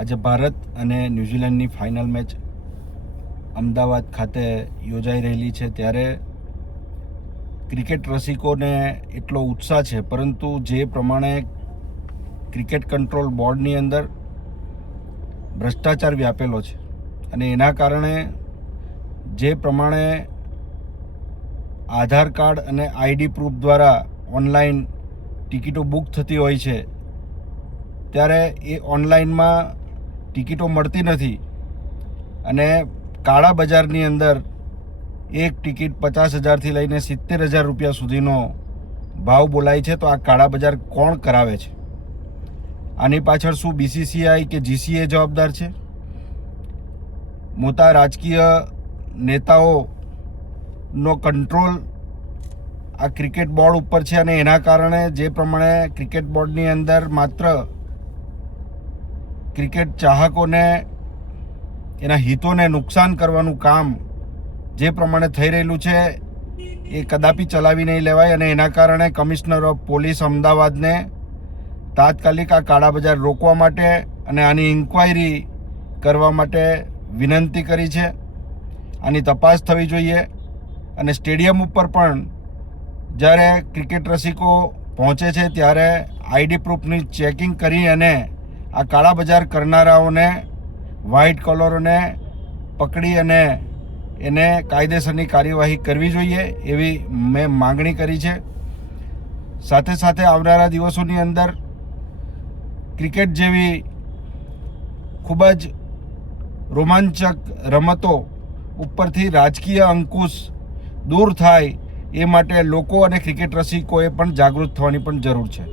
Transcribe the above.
આજે ભારત અને ન્યૂઝીલેન્ડની final match Ahmedabad ખાતે યોજાઈ રહેલી છે, ત્યારે ક્રિકેટ રસિકોને એટલો ઉત્સાહ છે, પરંતુ જે પ્રમાણે ક્રિકેટ કંટ્રોલ બોર્ડની અંદર ભ્રષ્ટાચાર વ્યાપેલો છે અને એના કારણે જે પ્રમાણે આધાર કાર્ડ અને આઈડી પ્રૂફ દ્વારા ઓનલાઈન ટિકિટો બુક થતી હોય છે, ત્યારે એ ઓનલાઈનમાં ટિકિટો મળતી નથી અને કાળા બજારની અંદર એક ટિકિટ 50,000થી લઈને 70,000 રૂપિયા સુધીનો ભાવ બોલાય છે. તો આ કાળા બજાર કોણ કરાવે છે? આની પાછળ શું બીસીસીઆઈ કે જીસીએ જવાબદાર છે? મોટા રાજકીય નેતાઓનો કંટ્રોલ આ ક્રિકેટ બોર્ડ ઉપર છે અને એના કારણે જે પ્રમાણે ક્રિકેટ બોર્ડની અંદર માત્ર ક્રિકેટ ચાહકોને એના હિતોને નુકસાન કરવાનું કામ જે પ્રમાણે થઈ રહેલું છે એ કદાપી ચલાવી નહીં લેવાય અને એના કારણે કમિશનર ઓફ પોલીસ અમદાવાદને તાત્કાલિક આ કાળા બજાર રોકવા માટે અને આની ઇન્ક્વાયરી કરવા માટે વિનંતી કરી છે. આની તપાસ થવી જોઈએ અને સ્ટેડિયમ ઉપર પણ જ્યારે ક્રિકેટ રસિકો પહોંચે છે ત્યારે આઈડી પ્રૂફની ચેકિંગ કરી અને આ કાળા બજાર કરનારાઓને, વ્હાઇટ કોલરોને પકડી અને એને કાયદેસરની કાર્યવાહી કરવી જોઈએ એવી મેં માગણી કરી છે. સાથે સાથે આવનારા દિવસોની અંદર ક્રિકેટ જેવી ખૂબ જ રોમાંચક રમતો ઉપરથી રાજકીય અંકુશ દૂર થાય એ માટે લોકો અને ક્રિકેટ રસિકોએ પણ જાગૃત થવાની પણ જરૂર છે.